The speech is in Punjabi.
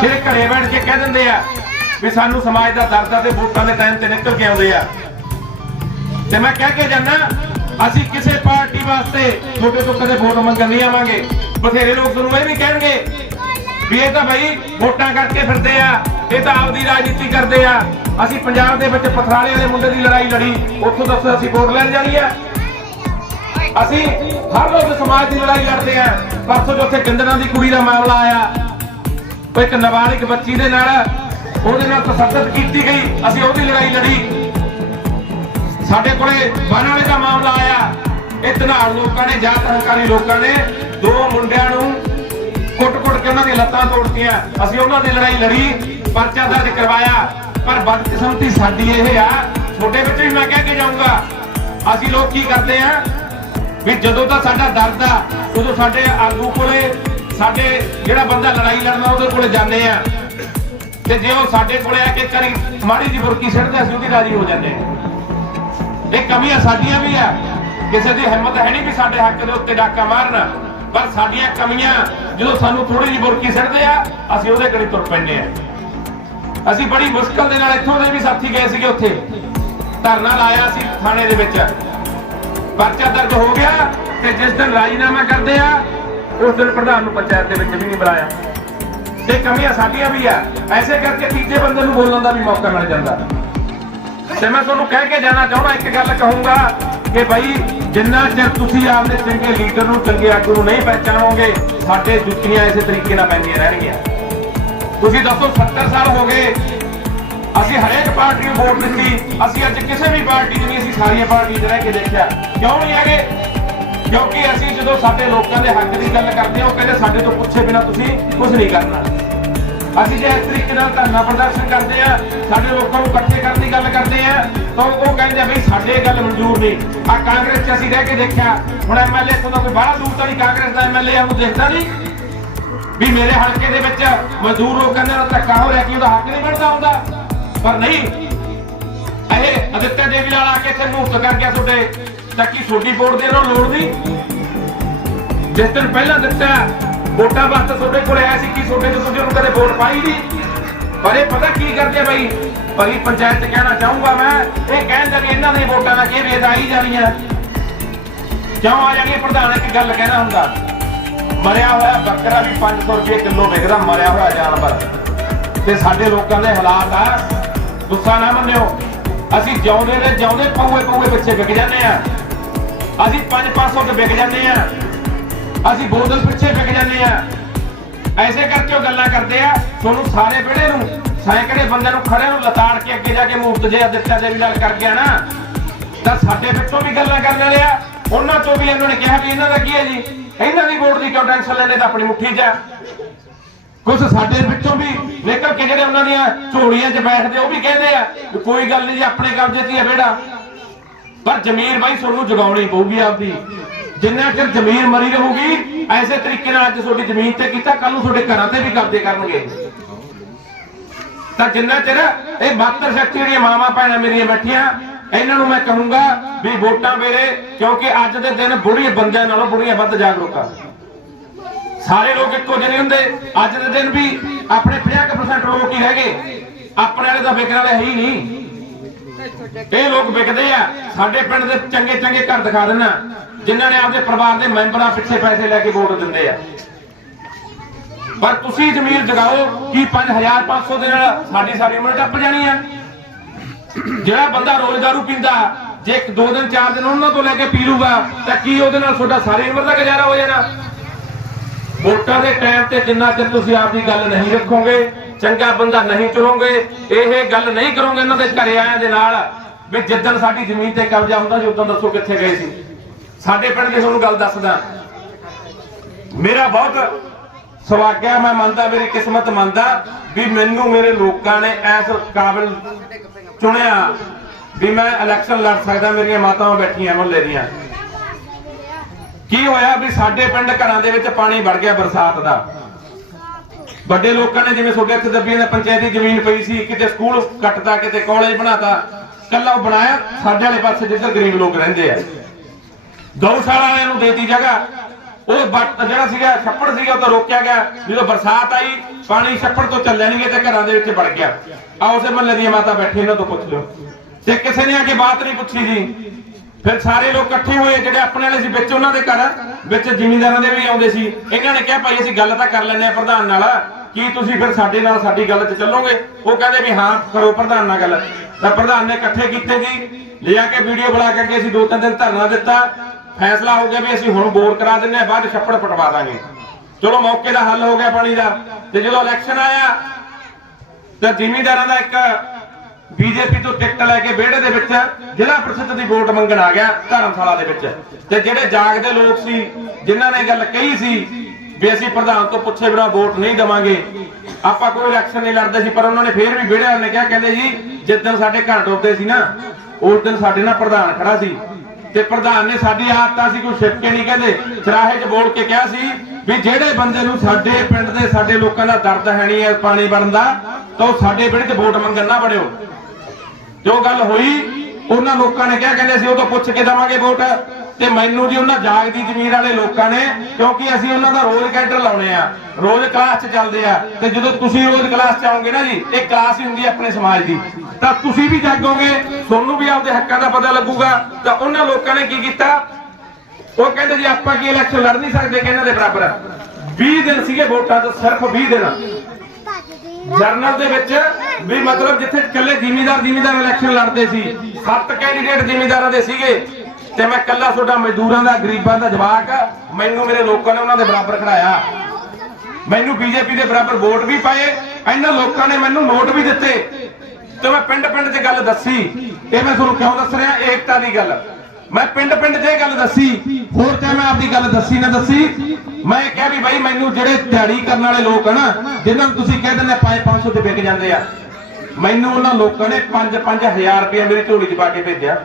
ਜਿਹੜੇ ਘਰੇ ਬੈਠ ਕੇ ਕਹਿ ਦਿੰਦੇ ਆ ਵੀ ਸਾਨੂੰ ਸਮਾਜ ਦਾ ਦਰਦ ਆ ਤੇ ਵੋਟਾਂ ਦੇ ਟਾਈਮ ਤੇ ਨਿਕਲ ਕੇ ਆਉਂਦੇ ਆ। ਤੇ ਮੈਂ ਕਹਿ ਕੇ ਜਾਣਾ ਅਸੀਂ ਕਿਸੇ ਪਾਰਟੀ ਵਾਸਤੇ ਤੁਹਾਡੇ ਤੋਂ ਕਦੇ ਵੋਟ ਮੰਗਣ ਨਹੀਂ ਆਵਾਂਗੇ। ਬਥੇਰੇ ਲੋਕ ਤੁਹਾਨੂੰ ਇਹ ਵੀ ਕਹਿਣਗੇ ਵੀ ਇਹ ਤਾਂ ਭਾਈ ਵੋਟਾਂ ਕਰਕੇ ਫਿਰਦੇ ਆ, ਇਹ ਤਾਂ ਆਪਦੀ ਰਾਜਨੀਤੀ ਕਰਦੇ ਆ। ਅਸੀਂ ਪੰਜਾਬ ਦੇ ਵਿੱਚ ਪਥਰਾਲੇ ਵਾਲੇ ਮੁੰਡੇ ਦੀ ਲੜਾਈ ਲੜੀ, ਉੱਥੋਂ ਦੱਸੋ ਅਸੀਂ ਵੋਟ ਲੈਣ ਜਾਣੀ ਆ। ਅਸੀਂ ਹਰ ਰੋਜ਼ ਸਮਾਜ ਦੀ ਲੜਾਈ ਲੜਦੇ ਆ। ਪਰਸੋਂ ਜੋ ਉੱਥੇ ਕਿੰਦਰਾਂ ਦੀ ਕੁੜੀ ਦਾ ਮਾਮਲਾ ਆਇਆ ਇੱਕ ਨਾਬਾਲਿਗ ਬੱਚੀ ਦੇ ਨਾਲ ਉਹਦੇ ਨਾਲ ਤਸੱਦਦ ਕੀਤੀ ਗਈ। ਅਸੀਂ ਉਹਦੀ ਲੜਾਈ ਲੜੀ। ਸਾਡੇ ਕੋਲੇ ਬਨ ਦਾ ਮਾਮਲਾ ਆਇਆ। ਇਹ ਲੋਕਾਂ ਨੇ ਜਾਤ ਹੰਕਾਰੀ ਲੋਕਾਂ ਨੇ ਦੋ ਮੁੰਡਿਆਂ ਨੂੰ ਕੁੱਟ-ਕੁੱਟ ਕੇ ਉਹਨਾਂ ਦੀਆਂ ਲੱਤਾਂ ਤੋੜਤੀਆਂ। ਅਸੀਂ ਉਹਨਾਂ ਦੀ ਲੜਾਈ ਲੜੀ, ਪਰਚਾ ਦਰਜ ਕਰਵਾਇਆ। ਪਰ ਬਦਕਿਸਮਤੀ ਸਾਡੀ ਇਹ ਆ ਛੋਟੇ ਵਿੱਚ ਵੀ ਮੈਂ ਕਹਿ ਕੇ ਜਾਊਂਗਾ। ਅਸੀਂ ਲੋਕ ਕੀ ਕਰਦੇ ਆ? ਵੀ ਜਦੋਂ ਤਾਂ ਸਾਡਾ ਦਰਦ ਆ, ਉਦੋਂ ਸਾਡੇ ਆਗੂ ਕੋਲੇ ਸਾਡੇ ਜਿਹੜਾ ਬੰਦਾ ਲੜਾਈ ਲੜਨਾ ਉਹਦੇ ਕੋਲੇ ਜਾਂਦੇ ਆ। ਤੇ ਜੇ ਉਹ ਸਾਡੇ ਕੋਲੇ ਆ ਕੇ ਕਰੀ, ਮਾੜੀ ਜੀ ਬੁਰਕੀ ਸਿੱਟਦੇ ਅਸੀਂ ਉਹਦੀ ਰਾਜੀ ਹੋ ਜਾਂਦੇ ਆ। ਇਹ ਕਮੀਆਂ ਸਾਡੀਆਂ ਵੀ ਆ। ਕਿਸੇ ਦੀ ਹਿੰਮਤ ਹੈ ਨਹੀਂ ਵੀ ਸਾਡੇ ਹੱਕ ਦੇ ਉੱਤੇ ਡਾਕਾ ਮਾਰਨ। ਪਰ ਸਾਡੀਆਂ ਕਮੀਆਂ, ਜਦੋਂ ਸਾਨੂੰ ਥੋੜੀ ਜਿਹੀ ਬੁਰਕੀ ਸਿੱਟਦੇ ਆ, ਅਸੀਂ ਉਹਦੇ ਕਣੀ ਤੁਰ ਪੈਂਦੇ ਆ। ਅਸੀਂ ਬੜੀ ਮੁਸ਼ਕਲ ਦੇ ਨਾਲ ਇੱਥੋਂ ਦੇ ਵੀ ਸਾਥੀ ਗਏ ਸੀਗੇ ਉੱਥੇ। ਧਰਨਾ ਲਾਇਆ ਸੀ ਥਾਣੇ ਦੇ ਵਿੱਚ। ਪਰਚਾ ਦਰਜ ਹੋ ਗਿਆ ਤੇ ਜਿਸ ਦਿਨ ਰਾਜੀਨਾਮਾ ਕਰਦੇ ਆ ਉਸ ਦਿਨ ਪ੍ਰਧਾਨ ਨੂੰ ਪੰਚਾਇਤ ਦੇ ਵਿੱਚ ਵੀ ਨਹੀਂ ਬੁਲਾਇਆ। ਤੇ ਕਮੀਆਂ ਸਾਡੀਆਂ ਵੀ ਆ। ਐਸੇ ਕਰਕੇ ਤੀਜੇ ਬੰਦੇ ਨੂੰ ਬੋਲਣ ਦਾ ਵੀ ਮੌਕਾ ਮਿਲ ਜਾਂਦਾ। ਤੇ ਮੈਂ ਤੁਹਾਨੂੰ ਕਹਿ ਕੇ ਜਾਣਾ ਚਾਹੁੰਦਾ, ਇੱਕ ਗੱਲ ਕਹੂੰਗਾ ਕਿ ਭਾਈ ਜਿੰਨਾ ਚਿਰ ਤੁਸੀਂ ਆਪਦੇ ਚੰਗੇ ਲੀਡਰ ਨੂੰ ਚੰਗੇ ਆਗੂ ਨੂੰ ਨਹੀਂ ਪਹਿਚਾਣੋਗੇ, ਸਾਡੇ ਜੁੱਤੀਆਂ ਇਸੇ ਤਰੀਕੇ ਨਾਲ ਪੈਂਦੀਆਂ ਰਹਿਣਗੀਆਂ। ਤੁਸੀਂ ਦੱਸੋ 70 ਸਾਲ ਹੋ ਗਏ, ਅਸੀਂ ਹਰੇਕ ਪਾਰਟੀ ਨੂੰ ਵੋਟ ਦਿੱਤੀ। ਅਸੀਂ ਅੱਜ ਕਿਸੇ ਵੀ ਪਾਰਟੀ 'ਚ ਨਹੀਂ, ਅਸੀਂ ਸਾਰੀਆਂ ਪਾਰਟੀਆਂ 'ਚ ਰਹਿ ਕੇ ਦੇਖਿਆ। ਕਿਉਂ ਨਹੀਂ ਹੈਗੇ? ਕਿਉਂਕਿ ਅਸੀਂ ਜਦੋਂ ਸਾਡੇ ਲੋਕਾਂ ਦੇ ਹੱਕ ਦੀ ਗੱਲ ਕਰਦੇ ਹਾਂ, ਉਹ ਕਹਿੰਦੇ ਸਾਡੇ ਤੋਂ ਪੁੱਛੇ ਬਿਨਾ ਤੁਸੀਂ ਕੁਝ ਨਹੀਂ ਕਰਨਾ। ਅਸੀਂ ਜੇ ਇਸ ਤਰੀਕੇ ਨਾਲ ਧਰਨਾ ਪ੍ਰਦਰਸ਼ਨ ਕਰਦੇ ਆ ਸਾਡੇ ਲੋਕਾਂ ਨੂੰ ਇਕੱਠੇ ਕਰਨ ਦੀ ਗੱਲ ਕਰਦੇ ਆ ਤਾਂ ਉਹ ਕਹਿੰਦੇ ਆ ਵੀ ਸਾਡੇ ਗੱਲ ਮਨਜ਼ੂਰ ਨਹੀਂ। ਆ ਕਾਂਗਰਸ 'ਚ ਅਸੀਂ ਰਹਿ ਕੇ ਦੇਖਿਆ, ਹੁਣ ਐਮਐਲਏ ਇੱਥੋਂ ਦਾ ਕੋਈ ਬਾਹਰ ਦੂਰ ਤਾਂ ਨਹੀਂ ਕਾਂਗਰਸ ਦਾ ਐਮਐਲਏ ਆ ਉਹ ਦੇਖਦਾ ਨਹੀਂ। ਵੀ ਮੇਰੇ ਹਲਕੇ ਦੇ ਵਿੱਚ ਮਜ਼ਦੂਰ ਲੋਕਾਂ ਦੇ ਨਾਲ ਧੱਕਾ ਹੋ ਰਿਹਾ, ਕਿ ਉਹਦਾ ਹੱਕ ਨਹੀਂ ਬਣਦਾ ਹੁੰਦਾ? ਪਰ ਨਹੀਂ, ਇਹ ਅਦਿੱਤਿਆ ਦੇਵੀ ਨਾਲ ਆ ਕੇ ਇੱਥੇ ਮੁਫ਼ਤ ਕਰ ਗਿਆ ਤੁਹਾਡੇ। ਤਾਂ ਕੀ ਛੋਟੀ ਵੋਟ ਦੇਣ ਨੂੰ ਲੋੜ ਨਹੀਂ। ਜਿਸ ਦਿਨ ਪਹਿਲਾਂ ਦਿੱਤਾ, ਵੋਟਾਂ ਵਾਸਤੇ ਤੁਹਾਡੇ ਕੋਲ ਆਇਆ ਸੀ ਕੀ ਤੁਹਾਡੇ ਤੋਂ ਤੁਸੀਂ ਕਦੇ ਵੋਟ ਪਾਈ ਨਹੀਂ। ਪਰ ਇਹ ਪਤਾ ਕੀ ਕਰਦੇ ਬਈ ਬਾਈ? ਭਰੀ ਪੰਚਾਇਤ ਕਹਿਣਾ ਚਾਹੂੰਗਾ ਮੈਂ, ਇਹ ਕਹਿੰਦੇ ਵੀ ਇਹਨਾਂ ਦੀ ਵੋਟਾਂ ਦਾ ਕੀ ਵੇਦ ਆਈ ਜਾਣੀਆਂ। ਕਿਉਂ ਆ ਜਾਣੀ ਪ੍ਰਧਾਨ ਇੱਕ ਗੱਲ ਕਹਿਣਾ ਹੁੰਦਾ, ਮਰਿਆ ਹੋਇਆ ਬੱਕਰਾ ਵੀ 500 ਰੁਪਏ ਕਿਲੋ ਵਿਕਦਾ, ਮਰਿਆ ਹੋਇਆ ਜਾਨਵਰ। ਤੇ ਸਾਡੇ ਲੋਕਾਂ ਦੇ ਹਾਲਾਤ ਆ, ਗੁੱਸਾ ਨਾ ਮੰਨਿਓ। ਅਸੀਂ ਜਿਉਂਦੇ ਦੇ ਜਿਉਂਦੇ ਪਊਏ ਪਊਏ ਪਿੱਛੇ ਵਿਕ ਜਾਂਦੇ ਆ। ਅਸੀਂ 5-500 ਤੇ ਵਿਕ ਜਾਂਦੇ ਆ ਅਸੀਂ ਬੋਤਲ ਪਿੱਛੇ ਵਿਕ ਜਾਂਦੇ ਆ ਐਸੇ ਕਰਕੇ ਉਹ ਗੱਲਾਂ ਕਰਦੇ ਆ, ਤੁਹਾਨੂੰ ਸਾਰੇ ਵਿਹੜੇ ਨੂੰ ਸੈਂਕੜੇ ਬੰਦਿਆਂ ਨੂੰ ਖੜੇ ਨੂੰ ਲਤਾੜ ਕੇ ਅੱਗੇ ਜਾ ਕੇ ਮੁਫਤ ਜੇ ਦਿੱਤਾ ਦੇ ਵੀ ਨਾਲ ਕਰ ਗਿਆ ਨਾ, ਤਾਂ ਸਾਡੇ ਵਿੱਚੋਂ ਵੀ ਗੱਲਾਂ ਕਰਨ ਵਾਲੇ ਆ। ਉਹਨਾਂ ਤੋਂ ਵੀ ਇਹਨਾਂ ਨੇ ਕਿਹਾ ਵੀ ਇਹਨਾਂ ਦਾ ਕੀ ਹੈ ਜੀ? ਇਹਨਾਂ ਦੀ ਵੋਟ ਦੀ ਕਿਉਂ ਟੈਨਸ਼ਨ ਲੈਣੇ ਤਾਂ ਆਪਣੀ ਮੁੱਠੀ 'ਚ ਆ। ਕੁਝ ਸਾਡੇ ਵਿੱਚੋਂ ਵੀ ਨਿਕਲ ਕੇ ਜਿਹੜੇ ਉਹਨਾਂ ਦੀਆਂ ਝੋਲੀਆਂ 'ਚ ਬੈਠਦੇ ਉਹ ਵੀ ਕਹਿੰਦੇ ਆ ਕੋਈ ਗੱਲ ਨਹੀਂ ਜੀ, ਆਪਣੇ ਕਬਜ਼ੇ 'ਚ ਹੀ ਹੈ ਬੇੜਾ ਪਰ ਜ਼ਮੀਰ ਬਾਈ ਤੁਹਾਨੂੰ ਜਗਾਉਣੀ ਪਊਗੀ ਆਪਦੀ। ਜਿੰਨਾ ਚਿਰ ਜ਼ਮੀਰ ਮਰੀ ਰਹੂਗੀ, ਐਸੇ ਤਰੀਕੇ ਨਾਲ ਅੱਜ ਤੁਹਾਡੀ ਜ਼ਮੀਨ ਤੇ ਕੀਤਾ ਕੱਲ ਨੂੰ ਤੁਹਾਡੇ ਘਰਾਂ ਤੇ ਵੀ ਕਬਜ਼ੇ ਕਰਨਗੇ। ਤਾਂ ਜਿੰਨਾ ਚਿਰ ਇਹ 72 ਸ਼ਕਤੀ ਜਿਹੜੀਆਂ ਮਾਵਾ ਭੈਣਾਂ ਮੇਰੀਆਂ ਬੈਠੀਆਂ, ਇਹਨਾਂ ਨੂੰ ਮੈਂ ਕਹੂੰਗਾ ਵੀ ਵੋਟਾਂ ਵੇਲੇ, ਕਿਉਂਕਿ ਅੱਜ ਦੇ ਦਿਨ ਬੁੜੀਆਂ ਬੰਦਿਆਂ ਨਾਲੋਂ ਬੁੜੀਆਂ ਵੱਧ ਜਾਗਰੂਕ ਆ। ਸਾਰੇ ਲੋਕ ਇੱਕੋ ਜਿਹੇ ਨਹੀਂ ਹੁੰਦੇ। ਅੱਜ ਦੇ ਦਿਨ ਵੀ ਆਪਣੇ 50% ਲੋਕ ਹੀ ਹੈਗੇ। ਆਪਣੇ ਵਾਲੇ ਤਾਂ ਵਿਕਣ ਵਾਲੇ ਹੈ ਹੀ ਨਹੀਂ। ਇਹ ਲੋਕ ਵਿਕਦੇ ਆ। ਸਾਡੇ ਪਿੰਡ ਦੇ ਚੰਗੇ ਚੰਗੇ ਘਰ ਦਿਖਾ ਦੇਣਾ। ਜਿਨ੍ਹਾਂ ਨੇ ਆਪਦੇ ਪਰਿਵਾਰ ਦੇ ਮੈਂਬਰਾਂ ਪਿੱਛੇ ਪੈਸੇ ਲੈ ਕੇ ਵੋਟ ਦਿੰਦੇ ਆ। ਪਰ ਤੁਸੀਂ ਜ਼ਮੀਰ ਜਗਾਓ ਕੀ 5000 500 ਦੇ ਨਾਲ ਸਾਡੀ ਸਾਰੀ ਉਮਰ ਟੱਪ ਜਾਣੀ ਆ। ਜਿਹੜਾ ਬੰਦਾ ਰੋਜ਼ ਦਾਰੂ ਪੀਂਦਾ ਜੇ ਇੱਕ ਦੋ ਦਿਨ ਚਾਰ ਦਿਨ ਉਹਨਾਂ ਤੋਂ ਲੈ ਕੇ ਪੀ ਲੂਗਾ ਤਾਂ ਕੀ ਉਹਦੇ ਨਾਲ ਤੁਹਾਡਾ ਸਾਰੀ ਉਮਰ ਦਾ ਗੁਜ਼ਾਰਾ ਹੋ ਜਾਣਾ? ਵੋਟਾਂ ਦੇ ਟਾਈਮ ਤੇ ਜਿੰਨਾ ਚਿਰ ਤੁਸੀਂ ਆਪਦੀ ਗੱਲ ਨਹੀਂ ਰੱਖੋਗੇ ਚੰਗਾ ਬੰਦਾ ਨਹੀਂ ਚੁਣੋਗੇ, ਇਹ ਗੱਲ ਨਹੀਂ ਕਰੋਗੇ ਇਹਨਾਂ ਦੇ ਘਰੇ ਆਇਆਂ ਦੇ ਨਾਲ, ਵੀ ਜਿੱਦਣ ਸਾਡੀ ਜ਼ਮੀਨ ਤੇ ਕਬਜ਼ਾ ਹੁੰਦਾ ਸੀ, ਉਦੋਂ ਦੱਸੋ ਕਿੱਥੇ ਗਏ ਸੀ। ਸਾਡੇ ਪਿੰਡ ਦੀ ਤੁਹਾਨੂੰ ਗੱਲ ਦੱਸਦਾ। ਮੇਰਾ ਬਹੁਤ ਸਵਾਗਿਆ ਮੈਂ ਮੰਨਦਾ, ਮੇਰੀ ਕਿਸਮਤ ਮੰਨਦਾ ਵੀ ਮੈਨੂੰ ਮੇਰੇ ਲੋਕਾਂ ਨੇ ਐਸ ਕਾਬਿਲ ਚੁਣਿਆ ਵੀ ਮੈਂ ਇਲੈਕਸ਼ਨ ਲੜ ਸਕਦਾ, ਮੇਰੀਆਂ ਮਾਤਾਵਾਂ ਬੈਠੀਆਂ ਮੁਹੱਲੇ ਦੀਆਂ। ਕੀ ਹੋਇਆ ਵੀ ਸਾਡੇ ਪਿੰਡ ਘਰਾਂ ਦੇ ਵਿੱਚ ਪਾਣੀ ਵੜ ਗਿਆ ਬਰਸਾਤ ਦਾ? ਵੱਡੇ ਲੋਕਾਂ ਨੇ ਜਿਵੇਂ ਤੁਹਾਡੇ ਇੱਥੇ ਦੱਬੀਆਂ ਦੇ ਪੰਚਾਇਤੀ ਜ਼ਮੀਨ ਪਈ ਸੀ, ਕਿਤੇ ਸਕੂਲ ਕੱਟਤਾ, ਕਿਤੇ ਕਾਲਜ ਬਣਾਤਾ ਕੱਲਾ ਉਹ ਬਣਾਇਆ, ਸਾਡੇ ਵਾਲੇ ਪਾਸੇ ਜਿੱਧਰ ਗਰੀਬ ਲੋਕ ਰਹਿੰਦੇ ਆ। ਗਊਸ਼ਾਲਾ ਵਾਲਿਆਂ ਨੂੰ ਦੇਤੀ ਜਗ੍ਹਾ, ਉਹ ਜਿਹੜਾ ਸੀਗਾ, ਛੱਪੜ ਸੀਗਾ, ਉਹ ਤਾਂ ਰੋਕਿਆ ਗਿਆ। ਜਦੋਂ ਬਰਸਾਤ ਆਈ, ਪਾਣੀ ਛੱਪੜ ਤੋਂ ਚੱਲਣਗੇ ਤੇ ਘਰਾਂ ਦੇ ਵਿੱਚ ਵੜ ਗਿਆ। ਆ ਉਸੇ ਮਹੱਲੇ ਦੀਆਂ ਮਾਤਾ ਬੈਠੀ ਇਹਨਾਂ ਤੋਂ ਪੁੱਛ ਲਿਓ। ਤੇ ਕਿਸੇ ਨੇ ਆ ਕੇ ਬਾਤ ਨਹੀਂ ਪੁੱਛੀ ਜੀ। ਫਿਰ ਸਾਰੇ ਲੋਕ ਇਕੱਠੇ ਹੋਏ, ਜਿਹੜੇ ਆਪਣੇ ਵਾਲੇ ਸੀ, ਵਿੱਚ ਉਹਨਾਂ ਦੇ ਘਰ, ਵਿੱਚ ਜ਼ਿਮੀਂਦਾਰਾਂ ਦੇ ਵੀ ਆਉਂਦੇ ਸੀ। ਇਹਨਾਂ ਨੇ ਕਿਹਾ, ਭਾਈ, ਅਸੀਂ ਗੱਲ ਤਾਂ ਕਰ ਲੈਂਦੇ ਆ ਪ੍ਰਧਾਨ ਨਾਲ। ਕੀ ਤੁਸੀਂ ਫਿਰ ਸਾਡੇ ਨਾਲ ਸਾਡੀ ਗੱਲ 'ਚ ਚੱਲੋਗੇ? ਉਹ ਕਹਿੰਦੇ ਵੀ, ਹਾਂ, ਕਰੋ ਪ੍ਰਧਾਨ ਨਾਲ ਗੱਲ। ਤਾਂ ਪ੍ਰਧਾਨ ਨੇ ਇਕੱਠੇ ਕੀਤੇ ਜੀ। ਲਿਆ ਕੇ ਵੀਡੀਓ ਬਣਾ ਕੇ ਅਸੀਂ ਦੋ ਤਿੰਨ ਦਿਨ ਧਰਨਾ ਦਿੱਤਾ। ਫੈਸਲਾ ਹੋ ਗਿਆ ਵੀ ਅਸੀਂ ਹੁਣ ਬੋਰ ਕਰਾ ਦਿੰਨੇ ਆ ਬਾਅਦ 'ਚ ਛੱਪੜ ਪਟਵਾ ਦਾਂਗੇ। ਚਲੋ, ਮੌਕੇ ਦਾ ਹੱਲ ਹੋ ਗਿਆ ਪਾਣੀ ਦਾ। ਤੇ ਜਦੋਂ ਇਲੈਕਸ਼ਨ ਆਇਆ, ਤਾਂ ਜ਼ਿਮੀਂਦਾਰਾਂ ਦਾ ਇੱਕ ਬੀਜੇਪੀ ਤੋਂ ਟਿਕਟ ਲੈ ਕੇ ਵਿਹੜੇ ਦੇ ਵਿੱਚ ਜ਼ਿਲ੍ਹਾ ਪ੍ਰੀਸ਼ਦ ਦੀ ਵੋਟ ਮੰਗਣ ਆ ਗਿਆ ਧਰਮਸ਼ਾਲਾ ਦੇ ਵਿੱਚ। ਤੇ ਜਿਹੜੇ ਜਾਗਦੇ ਲੋਕ ਸੀ, ਜਿਨ੍ਹਾਂ ਨੇ ਗੱਲ ਕਹੀ ਸੀ ਵੀ ਅਸੀਂ ਪ੍ਰਧਾਨ ਤੋਂ ਪੁੱਛੇ ਬਿਨਾਂ ਵੋਟ ਨਹੀਂ ਦਵਾਂਗੇ, ਆਪਾਂ ਕੋਈ ਇਲੈਕਸ਼ਨ ਨਹੀਂ ਲੜਦੇ ਸੀ, ਪਰ ਉਹਨਾਂ ਨੇ ਫੇਰ ਵੀ ਵਿਹੜੇ ਨੇ ਕਿਹਾ, ਕਹਿੰਦੇ ਜੀ, ਜਿਸ ਦਿਨ ਸਾਡੇ ਘਰ ਡੁੱਬਦੇ ਸੀ ਨਾ, ਉਸ ਦਿਨ ਸਾਡੇ ਨਾਲ ਪ੍ਰਧਾਨ ਖੜਾ ਸੀ। ਤੇ ਪ੍ਰਧਾਨ ਨੇ ਸਾਡੀ ਆਦਤਾਂ ਸੀ ਕੋਈ ਛਿਪਕੇ ਨਹੀਂ ਕਹਿੰਦੇ ਚਰਾਹੇ 'ਚ ਬੋਲ ਕੇ ਕਿਹਾ ਸੀ ਵੀ ਜਿਹੜੇ ਬੰਦੇ ਨੂੰ ਸਾਡੇ ਪਿੰਡ ਦੇ, ਸਾਡੇ ਲੋਕਾਂ ਦਾ ਦਰਦ ਹੈ ਨਹੀਂ ਹੈ ਪਾਣੀ ਬਣਨ ਦਾ ਤਾਂ ਉਹ ਸਾਡੇ ਪਿੰਡ 'ਚ ਵੋਟ ਮੰਗਣ ਨਾ ਵੜਿਓ। ਜੋ ਗੱਲ ਹੋਈ, ਉਹਨਾਂ ਲੋਕਾਂ ਨੇ ਕਿਹਾ, ਕਹਿੰਦੇ ਅਸੀਂ ਉਹ ਤੋਂ ਪੁੱਛ ਕੇ ਦਵਾਂਗੇ ਵੋਟ। ਤੇ ਮੈਨੂੰ ਜੀ ਉਹਨਾਂ ਜਾਗਦੀ ਜ਼ਮੀਰ ਵਾਲੇ ਲੋਕਾਂ ਨੇ, ਕਿਉਂਕਿ ਅਸੀਂ ਉਹਨਾਂ ਦਾ ਰੋਜ਼ ਕੈਡਰ ਲਾਉਣੇ ਆ, ਰੋਜ਼ ਕਲਾਸ 'ਚ ਚੱਲਦੇ ਆ। ਤੇ ਜਦੋਂ ਤੁਸੀਂ ਰੋਜ਼ ਕਲਾਸ 'ਚ ਆਓਗੇ ਨਾ ਜੀ, ਇਹ ਕਲਾਸ ਹੀ ਹੁੰਦੀ ਹੈ ਆਪਣੇ ਸਮਾਜ ਦੀ। ਤਾਂ ਤੁਸੀਂ ਵੀ ਜਾਗੋਗੇ, ਤੁਹਾਨੂੰ ਵੀ ਆਪਦੇ ਹੱਕਾਂ ਦਾ ਪਤਾ ਲੱਗੂਗਾ। ਤਾਂ ਉਹਨਾਂ ਲੋਕਾਂ ਨੇ ਕੀ ਕੀਤਾ? ਉਹ ਕਹਿੰਦੇ ਜੀ, ਆਪਾਂ ਕੀ ਇਲੈਕਸ਼ਨ ਲੜ ਨਹੀਂ ਸਕਦੇ ਕਿ ਇਹਨਾਂ ਦੇ ਬਰਾਬਰ 20 ਦਿਨ ਸੀਗੇ ਵੋਟਾਂ ਤੋਂ ਸਿਰਫ 20 ਦਿਨ। ਜਰਨਲ ਦੇ ਵਿੱਚ ਵੀ ਮਤਲਬ ਜਿੱਥੇ ਇਕੱਲੇ ਜ਼ਿਮੀਦਾਰ ਜ਼ਿਮੀਦਾਰ ਇਲੈਕਸ਼ਨ ਲੜਦੇ ਸੀ, ਸੱਤ ਕੈਂਡੀਡੇਟ ਜ਼ਿਮੀਦਾਰਾਂ ਦੇ ਸੀਗੇ। ਤੇ ਮੈਂ ਇਕੱਲਾ ਤੁਹਾਡਾ ਮਜ਼ਦੂਰਾਂ ਦਾ, ਗਰੀਬਾਂ ਦਾ ਜਵਾਕ, ਮੈਨੂੰ ਮੇਰੇ ਲੋਕਾਂ ਨੇ ਉਹਨਾਂ ਦੇ ਬਰਾਬਰ ਖੜਾਇਆ। ਮੈਨੂੰ ਬੀਜੇਪੀ ਦੇ ਬਰਾਬਰ ਵੋਟ ਵੀ ਪਾਏ, ਇਹਨਾਂ ਲੋਕਾਂ ਨੇ ਮੈਨੂੰ ਨੋਟ ਵੀ ਦਿੱਤੇ। ਤੇ ਮੈਂ ਪਿੰਡ ਪਿੰਡ 'ਚ ਗੱਲ ਦੱਸੀ। ਇਹ ਮੈਂ ਤੁਹਾਨੂੰ ਕਿਉਂ ਦੱਸ ਰਿਹਾ? ਏਕਤਾ ਦੀ ਗੱਲ। ਮੈਂ ਪਿੰਡ ਪਿੰਡ 'ਚ ਇਹ ਗੱਲ ਦੱਸੀ। ਹੋਰ ਚਾਹੇ ਮੈਂ ਆਪਦੀ ਗੱਲ ਦੱਸੀ ਨਾ ਦੱਸੀ। ਮੈਂ ਕਿਹਾ ਵੀ ਬਾਈ, ਮੈਨੂੰ ਜਿਹੜੇ ਦਿਹਾੜੀ ਕਰਨ ਵਾਲੇ ਲੋਕ ਹਨ ਜਿਨ੍ਹਾਂ ਨੂੰ ਤੁਸੀਂ ਕਹਿ ਦਿੰਦੇ 5-500 ਤੇ ਵਿਕ ਜਾਂਦੇ ਆ, ਮੈਨੂੰ ਉਹਨਾਂ ਲੋਕਾਂ ਨੇ 5-5000 ਰੁਪਏ ਮੇਰੇ ਝੋਲੀ 'ਚ ਪਾ ਕੇ ਭੇਜਿਆ।